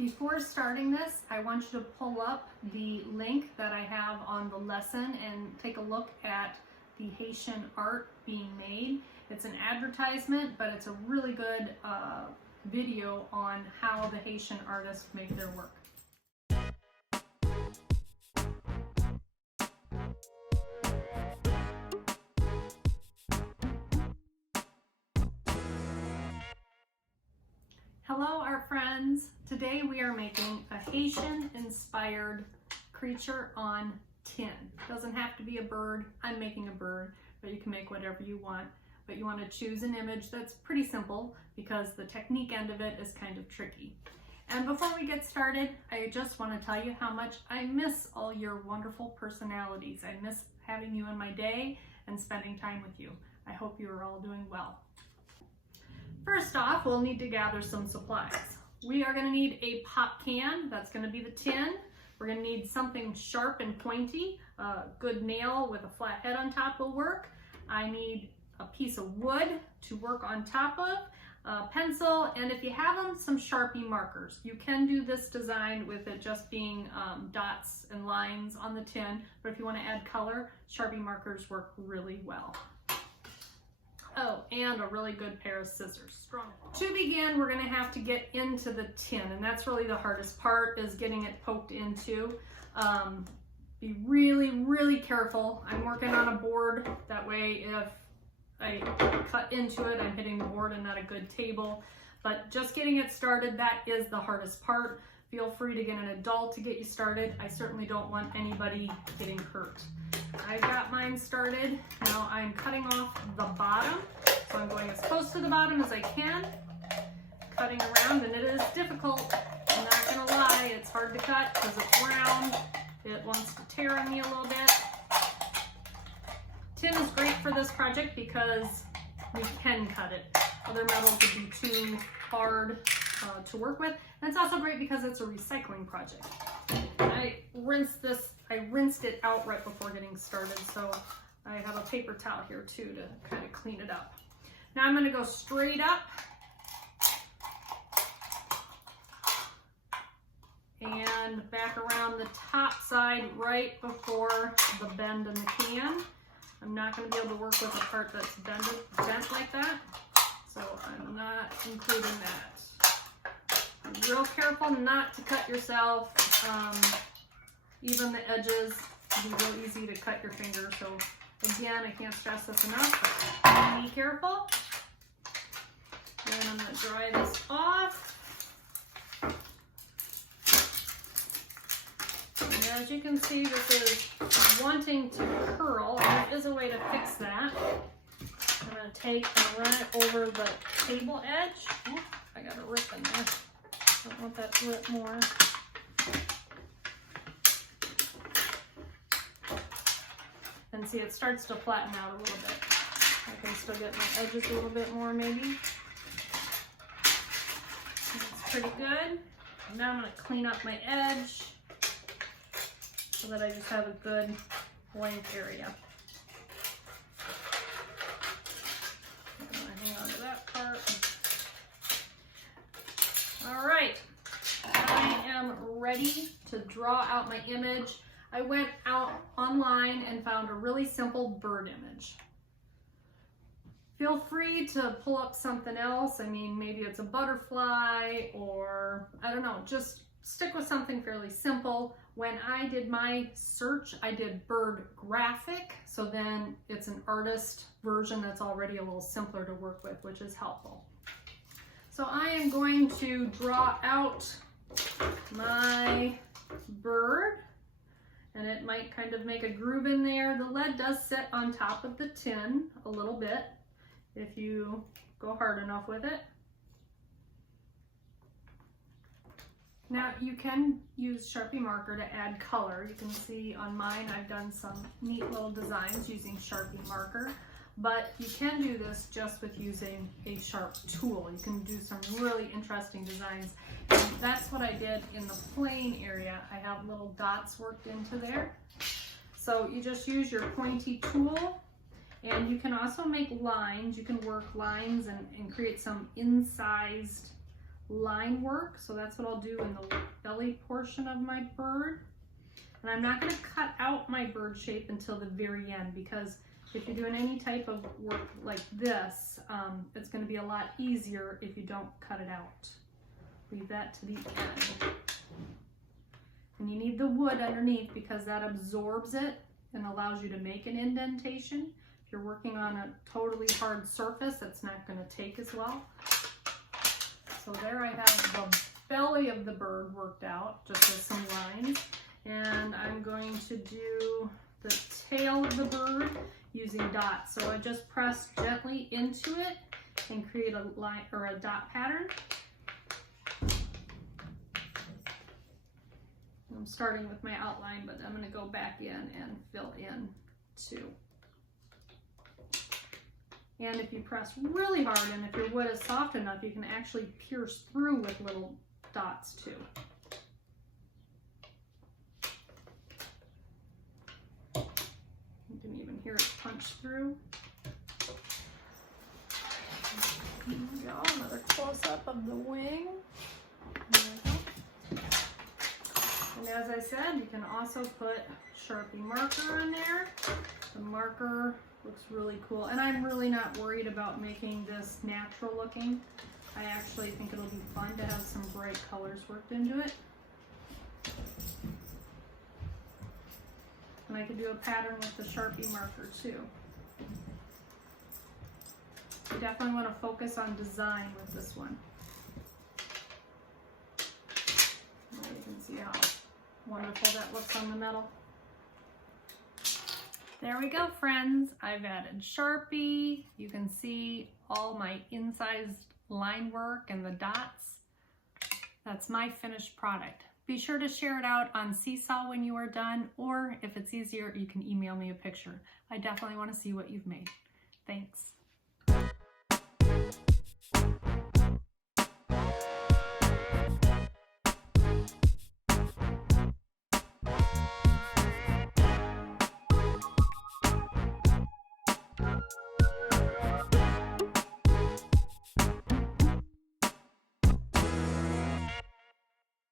Before starting this, I want you to pull up the link that I have on the lesson and take a look at the Haitian art being made. It's an advertisement, but it's a really good video on how the Haitian artists make their work. Hello, our friends. Today we are making a Haitian-inspired creature on tin. Doesn't have to be a bird. I'm making a bird, but you can make whatever you want. But you want to choose an image that's pretty simple because the technique end of it is kind of tricky. And before we get started, I just want to tell you how much I miss all your wonderful personalities. I miss having you in my day and spending time with you. I hope you are all doing well. First off, we'll need to gather some supplies. We are going to need a pop can. That's going to be the tin. We're going to need something sharp and pointy. A good nail with a flat head on top will work. I need a piece of wood to work on top of, a pencil, and if you have them, some Sharpie markers. You can do this design with it just being dots and lines on the tin, but if you want to add color, Sharpie markers work really well. Oh, and a really good pair of scissors. Strong. To begin, we're going to have to get into the tin, and that's really the hardest part, is getting it poked into. Be really, really careful. I'm working on a board. That way, if I cut into it, I'm hitting the board and not a good table. But just getting it started, that is the hardest part. Feel free to get an adult to get you started. I certainly don't want anybody getting hurt. I've got mine started. Now I'm cutting off the bottom. So I'm going as close to the bottom as I can, cutting around, and it is difficult. I'm not gonna lie, it's hard to cut because it's round. It wants to tear on me a little bit. Tin is great for this project because we can cut it. Other metals would be too hard to work with. And it's also great because it's a recycling project. I rinsed it out right before getting started, so I have a paper towel here too to kind of clean it up. Now I'm going to go straight up and back around the top side right before the bend in the can. I'm not going to be able to work with a part that's bent like that, so I'm not including that. Be real careful not to cut yourself. Even the edges can be real easy to cut your finger, so again, I can't stress this enough, but be careful. And I'm going to dry this off. And as you can see, this is wanting to curl, and there is a way to fix that. I'm going to take and run it over the table edge. Oh, I got a rip in there. Don't want that to rip more. And see, it starts to flatten out a little bit. I can still get my edges a little bit more maybe. That's pretty good. Now I'm going to clean up my edge so that I just have a good blank area. I'm going to hang on to that part. All right, I am ready to draw out my image. I went out online and found a really simple bird image. Feel free to pull up something else. I mean, maybe it's a butterfly or, I don't know, just stick with something fairly simple. When I did my search, I did bird graphic, so then it's an artist version that's already a little simpler to work with, which is helpful. So I am going to draw out my bird. And it might kind of make a groove in there. The lead does sit on top of the tin a little bit if you go hard enough with it. Now you can use Sharpie marker to add color. You can see on mine I've done some neat little designs using Sharpie marker, but you can do this just with using a sharp tool. You can do some really interesting designs. And that's what I did in the plain area. I have little dots worked into there. So you just use your pointy tool, and you can also make lines. You can work lines and create some incised line work. So that's what I'll do in the belly portion of my bird. And I'm not going to cut out my bird shape until the very end, because if you're doing any type of work like this, it's going to be a lot easier if you don't cut it out. Leave that to the end. And you need the wood underneath because that absorbs it and allows you to make an indentation. If you're working on a totally hard surface, it's not going to take as well. So there I have the belly of the bird worked out, just with some lines. And I'm going to do the tail of the bird using dots. So I just press gently into it and create a line or a dot pattern. I'm starting with my outline, but I'm going to go back in and fill in too. And if you press really hard, and if your wood is soft enough, you can actually pierce through with little dots too. You can even hear it punch through. There we go, another close-up of the wing. And as I said, you can also put Sharpie marker in there. The marker looks really cool. And I'm really not worried about making this natural looking. I actually think it'll be fun to have some bright colors worked into it. And I could do a pattern with the Sharpie marker too. You definitely want to focus on design with this one. Now you can see how wonderful that looks on the metal. There we go, friends. I've added Sharpie. You can see all my incised line work and the dots. That's my finished product. Be sure to share it out on Seesaw when you are done, or if it's easier, you can email me a picture. I definitely want to see what you've made. Thanks.